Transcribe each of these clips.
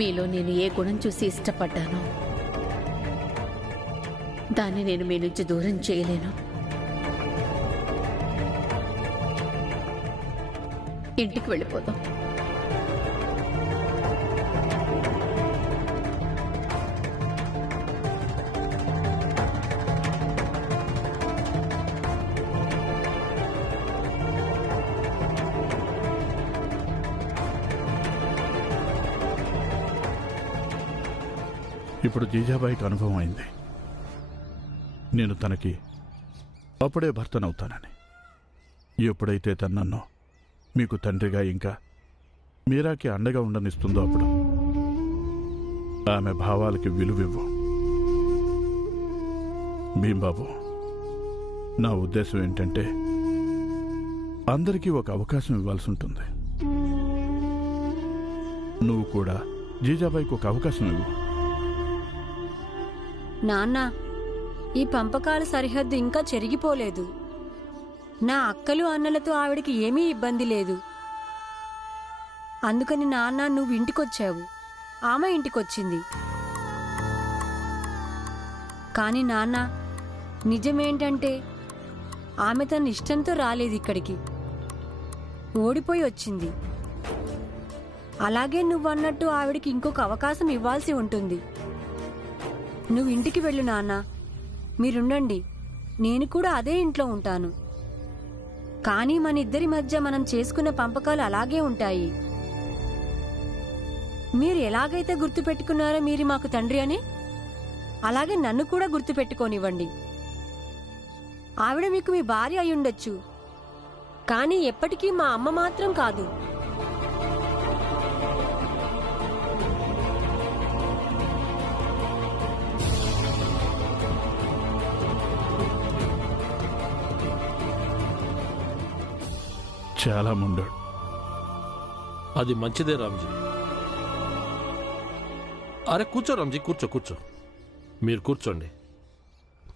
మీలో నేను ఏ గుణం చూసి ఇష్టపడ్డానో దాన్ని నేను మీ నుంచి దూరం చేయలేను. ఇంటికి వెళ్ళిపోదాం. ఇప్పుడు జీజాబాయికి అనుభవం అయింది, నేను తనకి అప్పుడే భర్తనవుతానని. ఎప్పుడైతే తను నన్ను మీకు తండ్రిగా ఇంకా మీరాకి అండగా ఉండనిస్తుందో అప్పుడు ఆమె భావాలకి విలువివ్వు. భీంబాబు, నా ఉద్దేశం ఏంటంటే అందరికీ ఒక అవకాశం ఇవ్వాల్సి ఉంటుంది. నువ్వు కూడా జీజాబాయికి ఒక అవకాశం ఇవ్వు. నాన్న, ఈ పంపకాల సరిహద్దు ఇంకా చెరిగిపోలేదు. నా అక్కలు అన్నలతో ఆవిడికి ఏమీ ఇబ్బంది లేదు. అందుకని నాన్న, నువ్వు ఇంటికొచ్చావు, ఆమె ఇంటికొచ్చింది. కానీ నాన్న, నిజమేంటంటే ఆమె తన ఇష్టంతో రాలేదు ఇక్కడికి, ఓడిపోయి వచ్చింది. అలాగే నువ్వన్నట్టు ఆవిడికి ఇంకొక అవకాశం ఇవ్వాల్సి ఉంటుంది. నువ్వు ఇంటికి వెళ్ళు నాన్న, మీరుండండి, నేను కూడా అదే ఇంట్లో ఉంటాను. కానీ మన ఇద్దరి మధ్య మనం చేసుకున్న పంపకాలు అలాగే ఉంటాయి. మీరు ఎలాగైతే గుర్తుపెట్టుకున్నారో మీరు మాకు తండ్రి అని, అలాగే నన్ను కూడా గుర్తుపెట్టుకోనివ్వండి. ఆవిడ మీకు మీ భార్య అయ్యుండొచ్చు, కానీ ఎప్పటికీ మా అమ్మ మాత్రం కాదు. చాలా ముండాడు. అది మంచిదే రామ్జీ. అరే కూర్చో రామ్జీ, కూర్చో కూర్చో. మీరు కూర్చోండి,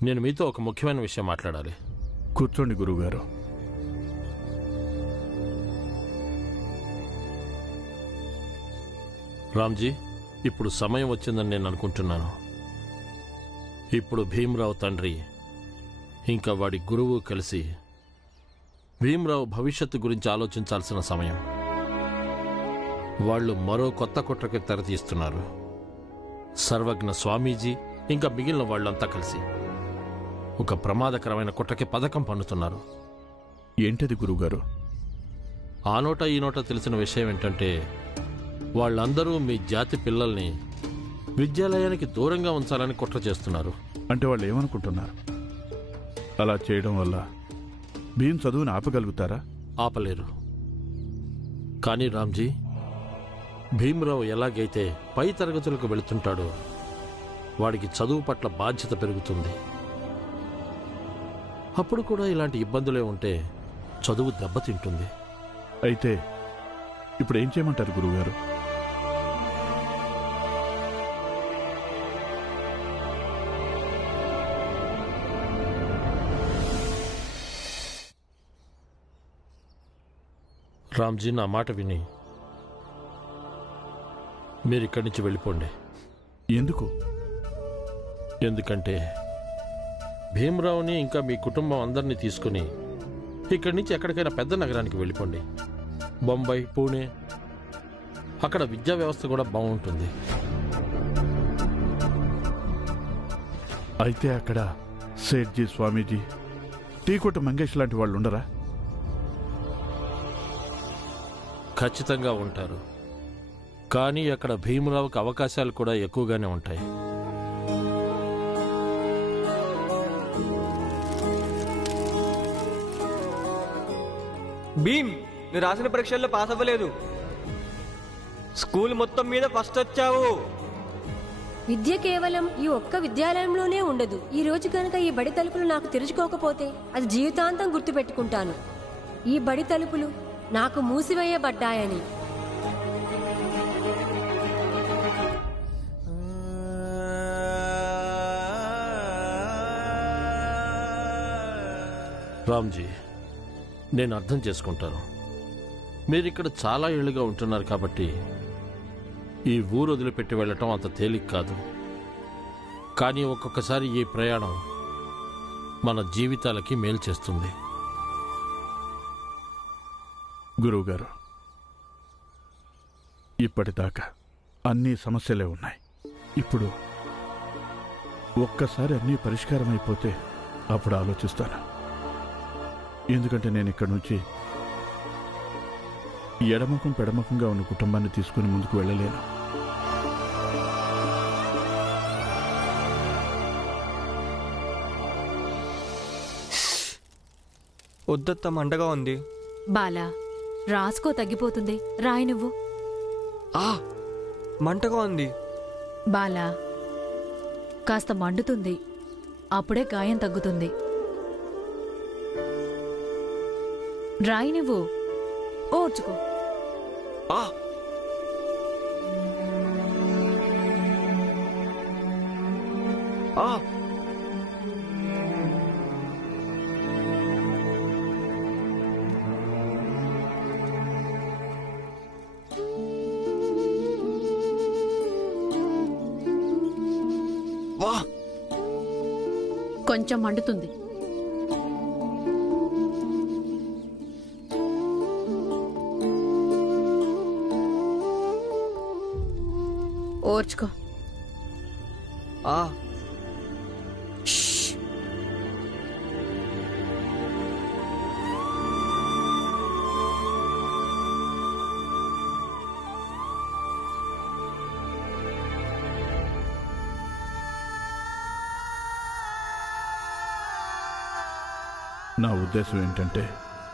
నేను మీతో ఒక ముఖ్యమైన విషయం మాట్లాడాలి. కూర్చోండి గురువుగారు. రామ్జీ, ఇప్పుడు సమయం వచ్చిందని నేను అనుకుంటున్నాను. ఇప్పుడు భీమరావు తండ్రి ఇంకా వాడి గురువు కలిసి భీమరావు భవిష్యత్తు గురించి ఆలోచించాల్సిన సమయం. వాళ్ళు మరో కొత్త కుట్రకి తెరతీస్తున్నారు. సర్వజ్ఞ స్వామీజీ ఇంకా మిగిలిన వాళ్ళంతా కలిసి ఒక ప్రమాదకరమైన కుట్రకి పథకం పన్నుతున్నారు. ఏంటది గురువుగారు? ఆ నోట ఈ నోట తెలిసిన విషయం ఏంటంటే వాళ్ళందరూ మీ జాతి పిల్లల్ని విద్యాలయానికి దూరంగా ఉంచాలని కుట్ర చేస్తున్నారు. అంటే వాళ్ళు ఏమనుకుంటున్నారు? అలా చేయడం వల్ల భీం చదువుని ఆపగలుగుతారా? ఆపలేరు. కానీ రామ్జీ, భీమరావు ఎలాగైతే పై తరగతులకు వెళుతుంటాడో వాడికి చదువు పట్ల బాధ్యత పెరుగుతుంది. అప్పుడు కూడా ఇలాంటి ఇబ్బందులే ఉంటే చదువు దెబ్బతింటుంది. అయితే ఇప్పుడు ఏం చేయమంటారు గురువుగారు? రామ్జీ, నా మాట విని మీరు ఇక్కడి నుంచి వెళ్ళిపోండి. ఎందుకు? ఎందుకంటే భీమరావుని ఇంకా మీ కుటుంబం అందరినీ తీసుకుని ఇక్కడి నుంచి ఎక్కడికైనా పెద్ద నగరానికి వెళ్ళిపోండి. బొంబాయి, పూణే, అక్కడ విద్యా వ్యవస్థ కూడా బాగుంటుంది. అయితే అక్కడ సేఠ్జీ, స్వామీజీ, టీకోట మంగేష్ లాంటి వాళ్ళు ఉండరా? ఖచ్చితంగా ఉంటారు. కానీ అక్కడ భీమరావుకి అవకాశాలు కూడా ఎక్కువగానే ఉంటాయి. భీమ్, నువ్వు రాసిన పరీక్షల్లో పాస్ అవ్వలేదు. స్కూల్ మొత్తం మీద ఫస్ట్ వచ్చావు. విద్య కేవలం ఈ ఒక్క విద్యాలయంలోనే ఉండదు. ఈ రోజు కనుక ఈ బడి తలుపులు నాకు తెరుచుకోకపోతే అది జీవితాంతం గుర్తుపెట్టుకుంటాను. ఈ బడి తలుపులు నాకు మూసివేయబడ్డాయని. రామ్జీ, నేను అర్థం చేసుకుంటాను. మీరిక్కడ చాలా ఏళ్ళుగా ఉంటున్నారు కాబట్టి ఈ ఊరు వదిలిపెట్టి వెళ్ళటం అంత తేలిక కాదు. కానీ ఒక్కొక్కసారి ఈ ప్రయాణం మన జీవితాలకి మేలు చేస్తుంది. గురువుగారు, ఇప్పటిదాకా అన్ని సమస్యలే ఉన్నాయి. ఇప్పుడు ఒక్కసారి అన్నీ పరిష్కారం అయిపోతే అప్పుడు ఆలోచిస్తాను. ఎందుకంటే నేను ఇక్కడి నుంచి ఎడముఖం పెడముఖంగా ఉన్న కుటుంబాన్ని తీసుకుని ముందుకు వెళ్ళలేను. వద్దత్త మంటగా ఉంది. బాలా, రాసుకో, తగ్గిపోతుంది. రాయి నువ్వు. మంటగా ఉంది. బాలా, కాస్త మండుతుంది, అప్పుడే గాయం తగ్గుతుంది. రాయి నువ్వు. ఓర్చుకో. ఆ ఆ వా కొంచెం మండుతుంది. ఓర్చుకో. ఆ నా ఉద్దేశం ఏంటంటే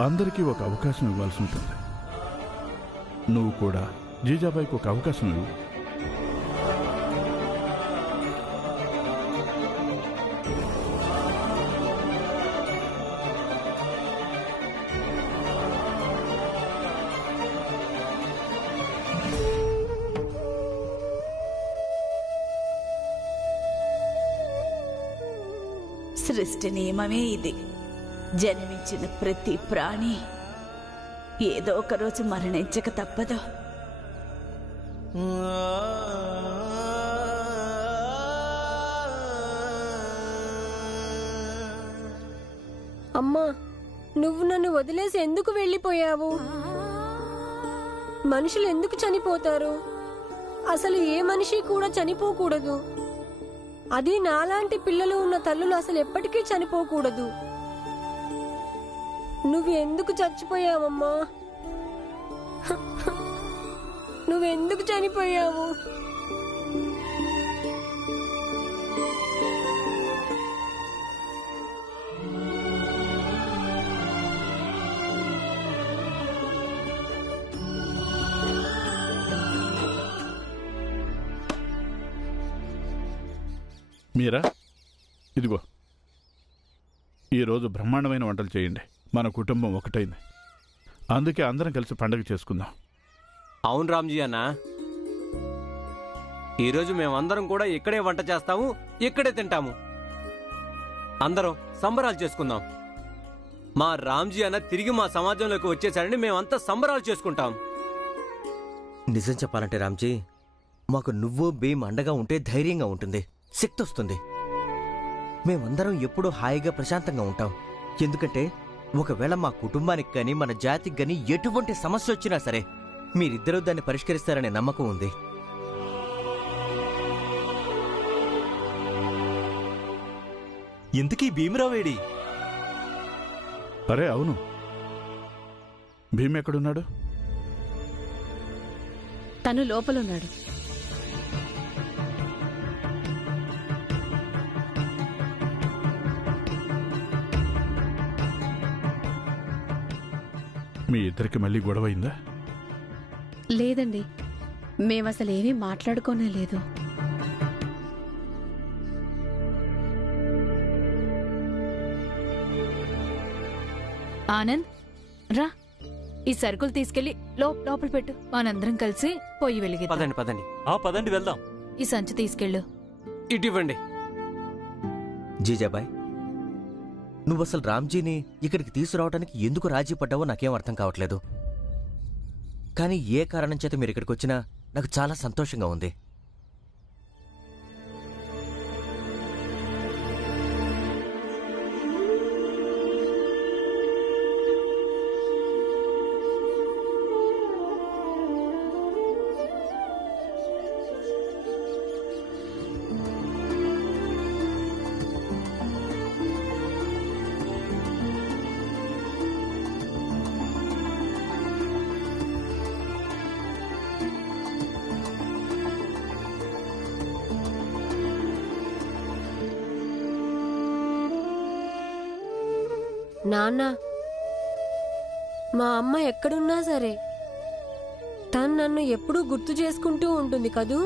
అందరికీ ఒక అవకాశం ఇవ్వాల్సి ఉంటుంది. నువ్వు కూడా జీజాబాయికి ఒక అవకాశం ఇవ్వు. సృష్టి నియమమే ఇది. జన్మించిన ప్రతి ప్రాణి ఏదో ఒక రోజు మరణించక తప్పదు. అమ్మా, నువ్వు నన్ను వదిలేసి ఎందుకు వెళ్ళిపోయావు? మనుషులు ఎందుకు చనిపోతారు? అసలు ఏ మనిషి కూడా చనిపోకూడదు. అది నాలాంటి పిల్లలు ఉన్న తల్లులు అసలు ఎప్పటికీ చనిపోకూడదు. నువ్వు ఎందుకు చచ్చిపోయావమ్మా? నువ్వెందుకు చనిపోయావు? మీరా, ఇదిగో, ఈరోజు బ్రహ్మాండమైన వంటలు చేయండి. మన కుటుంబం ఒకటైంది, అందుకే అందరం కలిసి పండగ చేసుకుందాం. అవును రామ్జీ అన్న, ఈరోజు మేమందరం కూడా ఇక్కడే వంట చేస్తాము, ఇక్కడే తింటాము. అందరం సంబరాలు చేసుకుందాం. మా రామ్జీ అన్న తిరిగి మా సమాజంలోకి వచ్చేసారని మేమంతా సంబరాలు చేసుకుంటాం. నిజం చెప్పాలంటే రామ్జీ, మాకు నువ్వు భీమ్ అండగా ఉంటే ధైర్యంగా ఉంటుంది, శక్తి వస్తుంది. మేమందరం ఎప్పుడూ హాయిగా ప్రశాంతంగా ఉంటాం. ఎందుకంటే ఒకవేళ మా కుటుంబానికి కానీ మన జాతికి కానీ ఎటువంటి సమస్య వచ్చినా సరే మీరిద్దరూ దాన్ని పరిష్కరిస్తారనే నమ్మకం ఉంది. ఇంతకీ భీమరావేడి? అరే అవును, భీమ్ ఎక్కడున్నాడు? తను లోపలున్నాడు. మీ ఇద్దరికి మళ్ళీ గొడవైందా? లేదండి, మేమసలు ఏమీ మాట్లాడుకోనే లేదు. ఆనంద్, రా, ఈ సరుకులు తీసుకెళ్లి లోపల పెట్టు. మనందరం కలిసి పొయ్యి వెలిగిద్దాం. పదండి పదండి. పదండి వెళ్దాం. ఈ సంచి తీసుకెళ్ళు. ఇటివ్వండి. జీజాబాయ్, నువ్వసలు రామ్జీని ఇక్కడికి తీసుకురావడానికి ఎందుకు రాజీ పడ్డావో నాకేం అర్థం కావట్లేదు. కానీ ఏ కారణం చేత మీరు ఇక్కడికి వచ్చినా నాకు చాలా సంతోషంగా ఉంది. నాన్న, మా అమ్మ ఎక్కడున్నా సరే తను నన్ను ఎప్పుడూ గుర్తు చేసుకుంటూ ఉంటుంది కదూ?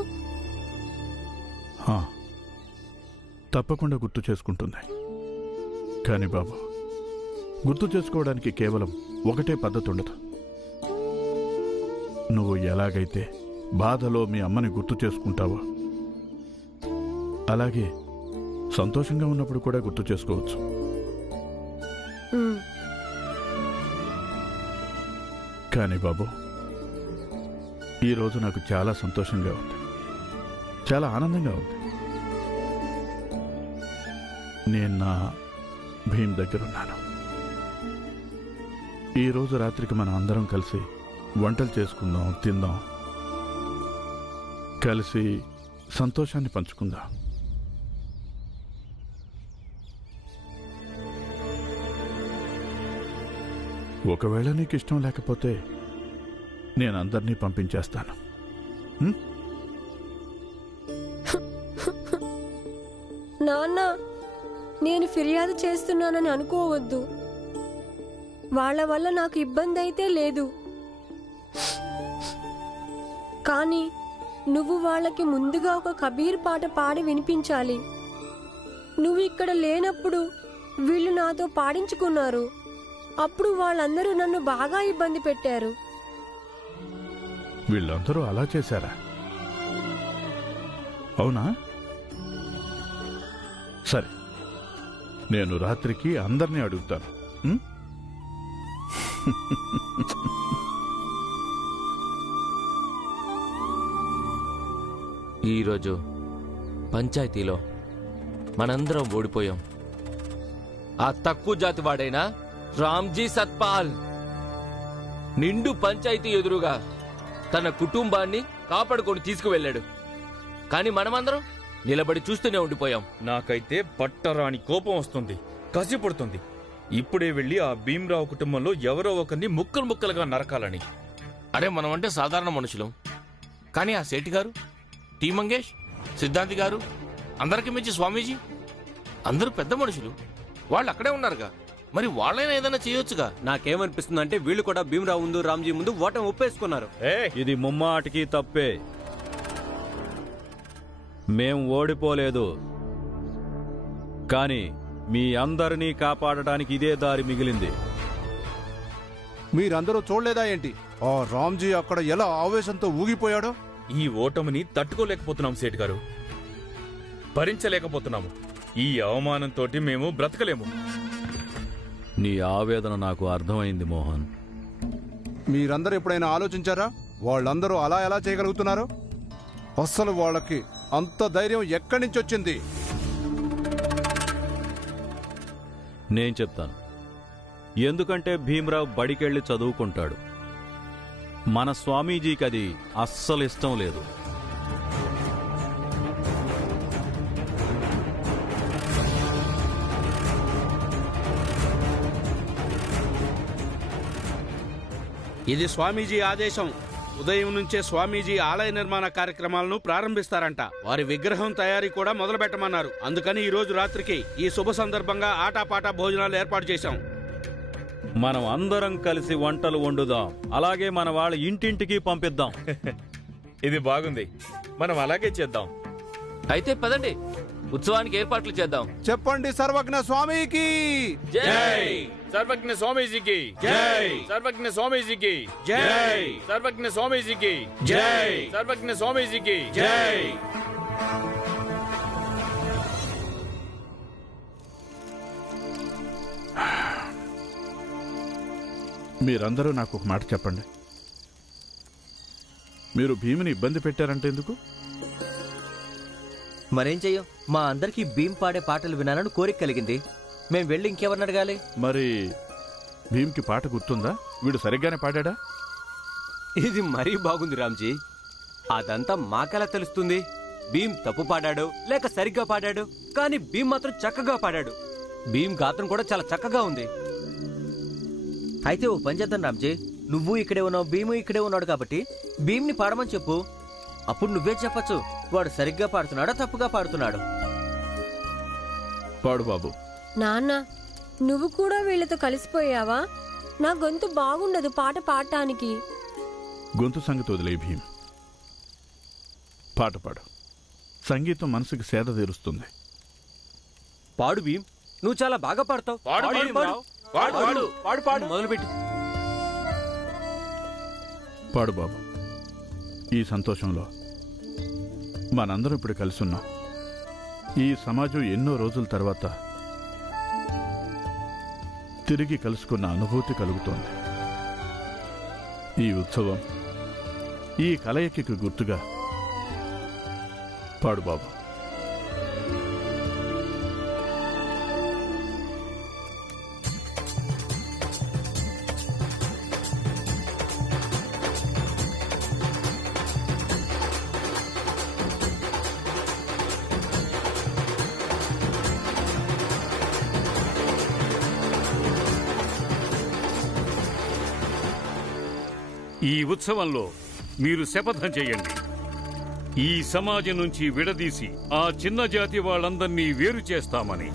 హా, తప్పకుండా గుర్తు చేసుకుంటుంది. కానీ బాబు, గుర్తు చేసుకోవడానికి కేవలం ఒకటే పద్ధతి ఉండదు. నువ్వు ఎలాగైతే బాధలో మీ అమ్మని గుర్తు చేసుకుంటావో అలాగే సంతోషంగా ఉన్నప్పుడు కూడా గుర్తు చేసుకోవచ్చు. కానీ బాబు, ఈరోజు నాకు చాలా సంతోషంగా ఉంది, చాలా ఆనందంగా ఉంది. నేను నా భీమ్ దగ్గరున్నాను. ఈరోజు రాత్రికి మనం అందరం కలిసి వంటలు చేసుకుందాం, తిందాం, కలిసి సంతోషాన్ని పంచుకుందాం. ఒకవేళ నీకు ఇష్టం లేకపోతే నేను అందరినీ పంపించేస్తాను. నాన్న, నేను ఫిర్యాదు చేస్తున్నానని అనుకోవద్దు. వాళ్ళ వల్ల నాకు ఇబ్బంది అయితే లేదు. కానీ నువ్వు వాళ్ళకి ముందుగా ఒక కబీర్ పాట పాడి వినిపించాలి. నువ్వు ఇక్కడ లేనప్పుడు వీళ్ళు నాతో పాడించుకున్నారు. అప్పుడు వాళ్ళందరూ నన్ను బాగా ఇబ్బంది పెట్టారు. వీళ్ళందరూ అలా చేశారా? అవునా? సరే, నేను రాత్రికి అందరినీ అడుగుతాను. ఈరోజు పంచాయతీలో మనందరం ఓడిపోయాం. ఆ తక్కువ జాతి వాడైనా రామ్జీ సత్పాల్ నిండు పంచాయతీ ఎదురుగా తన కుటుంబాన్ని కాపాడుకొని తీసుకువెళ్ళాడు. కానీ మనమందరం నిలబడి చూస్తూనే ఉండిపోయాం. నాకైతే పట్టరాని కోపం వస్తుంది, కసి పుడుతుంది. ఇప్పుడే వెళ్ళి ఆ భీమ్రావు కుటుంబంలో ఎవరో ఒకరిని ముక్కలు ముక్కలుగా నరకాలని. అరే, మనం అంటే సాధారణ మనుషులం. కానీ ఆ సేటి గారు, టీ మంగేష్, సిద్ధాంతి గారు, అందరికీ మించి స్వామీజీ, అందరూ పెద్ద మనుషులు. వాళ్ళు అక్కడే ఉన్నారుగా, మరి వాళ్ళైనా ఏదైనా చేయొచ్చుగా. నాకేమనిపిస్తుందంటే వీళ్ళు కూడా భీమ్రావు ముందు, రామ్జీ ముందు ఓటమి ఒప్పేసుకున్నారు. ఇది ముమ్మాటికి తప్పే. మేం ఓడిపోలేదు, కానీ మీ అందరినీ కాపాడటానికి ఇదే దారి మిగిలింది. మీరందరూ చూడలేదా ఏంటి ఆ రామ్జీ అక్కడ ఎలా ఆవేశంతో ఊగిపోయాడో? ఈ ఓటమిని తట్టుకోలేకపోతున్నాం సేట్ గారు, భరించలేకపోతున్నాము. ఈ అవమానంతో మేము బ్రతకలేము. నీ ఆవేదన నాకు అర్థమైంది మోహన్. మీరందరూ ఎప్పుడైనా ఆలోచించారా వాళ్ళందరూ అలా ఎలా చేయగలుగుతున్నారు? అస్సలు వాళ్ళకి అంత ధైర్యం ఎక్కడి నుంచి వచ్చింది? నేను చెప్తాను. ఎందుకంటే భీమ్రావ్ బడికెళ్ళి చదువుకుంటాడు. మన స్వామీజీకి అది అస్సలు ఇష్టం లేదు. ఇది స్వామీజీ ఆదేశం. ఉదయం నుంచే స్వామీజీ ఆలయ నిర్మాణ కార్యక్రమాలను ప్రారంభిస్తారంట. వారి విగ్రహం తయారీ కూడా మొదలు పెట్టమన్నారు. అందుకని ఈ రోజు రాత్రికి ఈ శుభ సందర్భంగా ఆటాపాటా భోజనాలు ఏర్పాటు చేశాం. మనం అందరం కలిసి వంటలు వండుదాం, అలాగే మన వాళ్ళ ఇంటింటికి పంపిద్దాం. ఇది బాగుంది, మనం అలాగే చేద్దాం. అయితే పదండి, ఉత్సవానికి ఏర్పాట్లు చేద్దాం. చెప్పండి సర్వజ్ఞ స్వామికి జై! సర్వజ్ఞ స్వామీజీకి జై! సర్వజ్ఞ స్వామీజీకి జై! సర్వజ్ఞ స్వామీజీకి జై! సర్వజ్ఞ స్వామీజీకి జై! మీరందరూ నాకు ఒక మాట చెప్పండి. మీరు భీముని ఇబ్బంది పెట్టారంటే ఎందుకు? మరేం చెయ్యం, మా అందరికీ భీమ్ పాడే పాటలు వినాలని కోరిక కలిగింది. మేం వెళ్ళి ఇంకెవరిని అడగాలి? మరి భీమ్కి పాట గుర్తుందా? వీడు సరిగ్గానే పాడా? ఇది మరీ బాగుంది రామ్జీ. అదంతా మాకెలా తెలుస్తుంది? భీమ్ తప్పు పాడాడు లేక సరిగ్గా పాడాడు, కానీ భీమ్ మాత్రం చక్కగా పాడాడు. భీమ్ గాత్రం కూడా చాలా చక్కగా ఉంది. అయితే ఓ పని చేద్దాం రామ్జీ, నువ్వు ఇక్కడే ఉన్నావు, భీము ఇక్కడే ఉన్నాడు కాబట్టి భీమ్ని పాడమని చెప్పు. అప్పుడు నువ్వే చెప్పచ్చు వాడు సరిగ్గా పాడుతున్నాడా తప్పుగా పాడుతున్నాడు. పాడు బాబు. నాన్న, నువ్వు కూడా వీళ్ళతో కలిసిపోయావా? నా గొంతు బాగుండదు పాట పాడటానికి. గొంతు సంగతి వదిలే భీమ్, పాట పాడు. సంగీతం మనసుకి సేద తీరుస్తుంది. పాడు భీమ్, నువ్వు చాలా బాగా పాడతావు. మొదలుపెట్టు. పాడు బాబు. ఈ సంతోషంలో మనందరం ఇప్పుడు కలిసి ఉన్నాం. ఈ సమాజం ఎన్నో రోజుల తర్వాత తిరిగి కలుసుకున్న అనుభూతి కలుగుతోంది. ఈ ఉత్సవం, ఈ కలయికకి గుర్తుగా పాడు బాబు. ఈ ఉత్సవంలో మీరు శపథం చేయండి. ఈ సమాజం నుంచి విడదీసి ఆ చిన్న జాతి వాళ్ళందర్నీ వేరు చేస్తామని.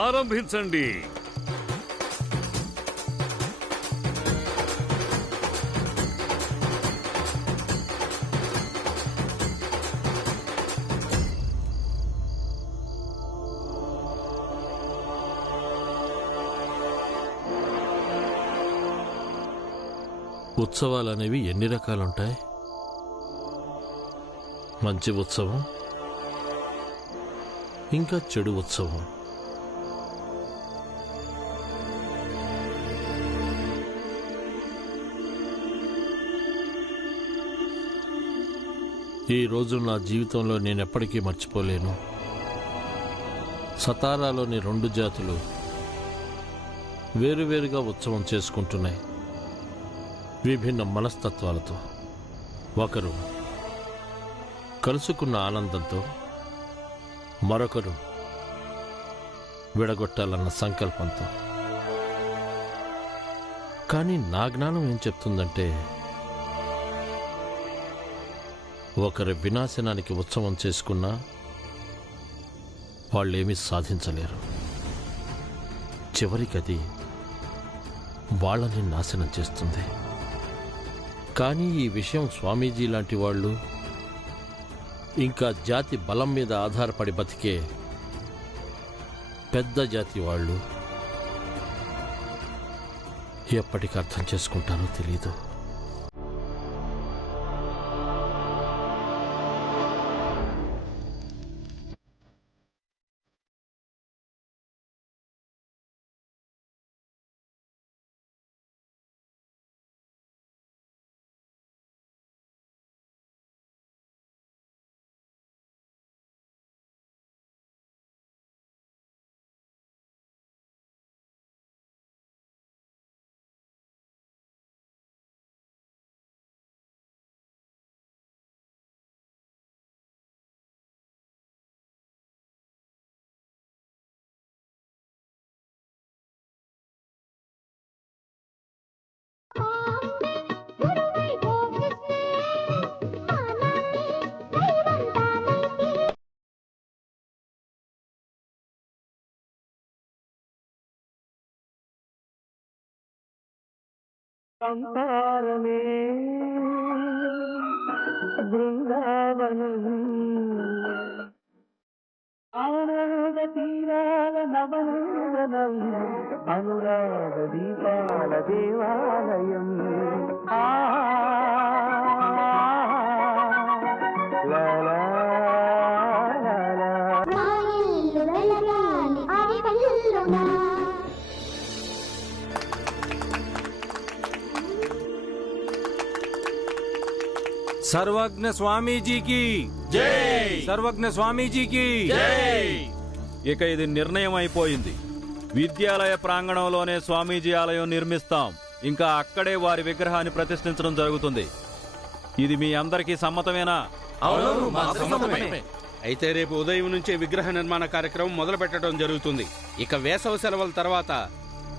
ఆరంభించండి. ఉత్సవాలనేవి ఎన్ని రకాలుంటాయి? మంచి ఉత్సవం, ఇంకా చెడు ఉత్సవం. ఈ రోజు నా జీవితంలో నేనెప్పటికీ మర్చిపోలేను. సతారాలోని రెండు జాతులు వేరువేరుగా ఉత్సవం చేసుకుంటున్నాయి, విభిన్న మనస్తత్వాలతో. ఒకరు కలుసుకున్న ఆనందంతో, మరొకరు విడగొట్టాలన్న సంకల్పంతో. కానీ నా జ్ఞానం ఏం చెప్తుందంటే, ఒకరి వినాశనానికి ఉత్సవం చేసుకున్నా వాళ్ళేమీ సాధించలేరు. చివరికది వాళ్ళని నాశనం చేస్తుంది. కానీ ఈ విషయం స్వామీజీ లాంటి వాళ్ళు, ఇంకా జాతి బలం మీద ఆధారపడి బతికే పెద్ద జాతి వాళ్ళు ఎప్పటికి అర్థం చేసుకుంటారో తెలీదు. సంసారమే బృందావనం, ఆనంద తీరాల నవనందనం, అనురాగ దీపాల దేవాలయం. సర్వజ్ఞ స్వామీజీకి జై! సర్వజ్ఞ స్వామీజీకి ఇక ఇది నిర్ణయం అయిపోయింది. విద్యాలయ ప్రాంగణంలోనే స్వామీజీ ఆలయం నిర్మిస్తాం. ఇంకా అక్కడే వారి విగ్రహాన్ని ప్రతిష్ఠించడం జరుగుతుంది. ఇది మీ అందరికీ సమ్మతమేనా? అయితే రేపు ఉదయం నుంచే విగ్రహ నిర్మాణ కార్యక్రమం మొదలు పెట్టడం జరుగుతుంది. ఇక వేసవి సెలవుల తర్వాత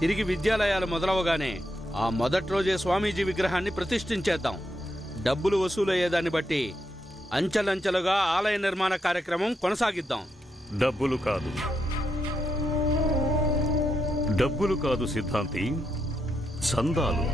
తిరిగి విద్యాలయాలు మొదలవగానే ఆ మొదటి రోజే స్వామీజీ విగ్రహాన్ని ప్రతిష్ఠించేద్దాం. డబ్బులు వసూలయ్యేదాన్ని బట్టి అంచెలంచెలుగా ఆలయ నిర్మాణ కార్యక్రమం కొనసాగిద్దాం. డబ్బులు కాదు సిద్ధాంతి, చందాలు.